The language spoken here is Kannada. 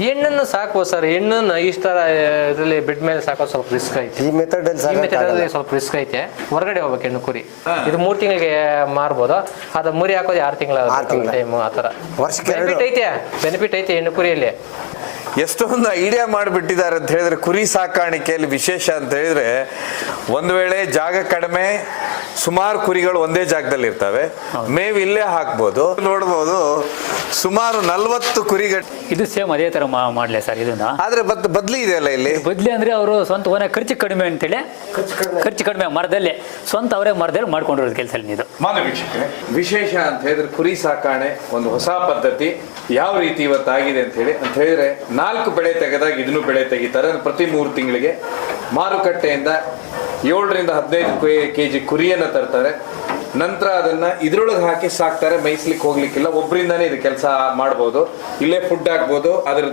ಹೆಣ್ಣನ್ನು ಸಾಕ್ಬೋದು ಸರ್. ಹೆಣ್ಣನ್ನು ಇಷ್ಟ ಇದರಲ್ಲಿ ಬೆಡ್ ಮೇಲೆ ಸಾಕೋದು ಸ್ವಲ್ಪ ರಿಸ್ಕ್ ಐತೆ. ಈ ಮೆಥಡಲ್ಲಿ ಸ್ವಲ್ಪ ರಿಸ್ಕ್ ಐತೆ. ಹೊರಗಡೆ ಹೋಗ್ಬೇಕು ಹೆಣ್ಣು ಕುರಿ. ಇದು 3 ತಿಂಗಳಿಗೆ ಮಾರ್ಬೋದು. ಅದು ಮುರಿ ಹಾಕೋದು 6 ತಿಂಗಳ ಟೈಮ್. ಆ ಥರ ಬೆನಿಫಿಟ್ ಐತೆ ಹೆಣ್ಣು ಕುರಿಯಲ್ಲಿ. ಎಷ್ಟೊಂದು ಐಡಿಯಾ ಮಾಡಿಬಿಟ್ಟಿದ್ದಾರೆ ಅಂತ ಹೇಳಿದ್ರೆ ಕುರಿ ಸಾಕಾಣಿಕೆಯಲ್ಲಿ ವಿಶೇಷ ಅಂತ ಹೇಳಿದ್ರೆ, ಒಂದು ವೇಳೆ ಜಾಗ ಕಡಿಮೆ, ಸುಮಾರು ಕುರಿಗಳು ಒಂದೇ ಜಾಗದಲ್ಲಿ ಇರ್ತವೆ, ಮೇವು ಇಲ್ಲೇ ಹಾಕ್ಬೋದು. ನೋಡ್ಬೋದು ಸುಮಾರು 40 ಕುರಿಗಳು. ಇದು ಸೇಮ್ ಅದೇ ತರ ಮಾಡ್ಲಿ ಸರ್ ಇದನ್ನ. ಆದ್ರೆ ಬದ್ಲಿ ಇದೆಯಲ್ಲ ಇಲ್ಲಿ. ಬದ್ಲಿ ಅಂದ್ರೆ ಅವರು ಸ್ವಂತ ಓನ ಖರ್ಚು ಕಡಿಮೆ ಅಂತೇಳಿ, ಖರ್ಚು ಕಡಿಮೆ ಮರದಲ್ಲಿ ಸ್ವಂತ ಅವರೇ ಮರದಲ್ಲಿ ಮಾಡ್ಕೊಂಡಿರೋದು ಕೆಲಸ. ಇದು ವಿಶೇಷ ಅಂತ ಹೇಳಿದ್ರೆ ಕುರಿ ಸಾಕಾಣೆ ಒಂದು ಹೊಸ ಪದ್ಧತಿ ಯಾವ ರೀತಿ ಇವತ್ತಾಗಿದೆ ಅಂತ ಹೇಳಿದ್ರೆ 4 ಬೆಳೆ ತೆಗೆದಾಗ ಇದನ್ನು ಬೆಳೆ ತೆಗಿತಾರೆ. ಪ್ರತಿ 3 ತಿಂಗಳಿಗೆ ಮಾರುಕಟ್ಟೆಯಿಂದ 7 ರಿಂದ 15 kg ಕುರಿಯನ್ನ ತರ್ತಾರೆ. ನಂತರ ಅದನ್ನ ಇದ್ರೊಳಗೆ ಹಾಕಿ ಸಾಕ್ತಾರೆ. ಮೈಸ್ಲಿಕ್ಕೆ ಹೋಗ್ಲಿಕ್ಕಿಲ್ಲ, ಒಬ್ಬರಿಂದಾನೇ ಇದು ಕೆಲಸ ಮಾಡ್ಬೋದು. ಇಲ್ಲೇ ಫುಡ್ ಹಾಕ್ಬೋದು. ಅದ್ರ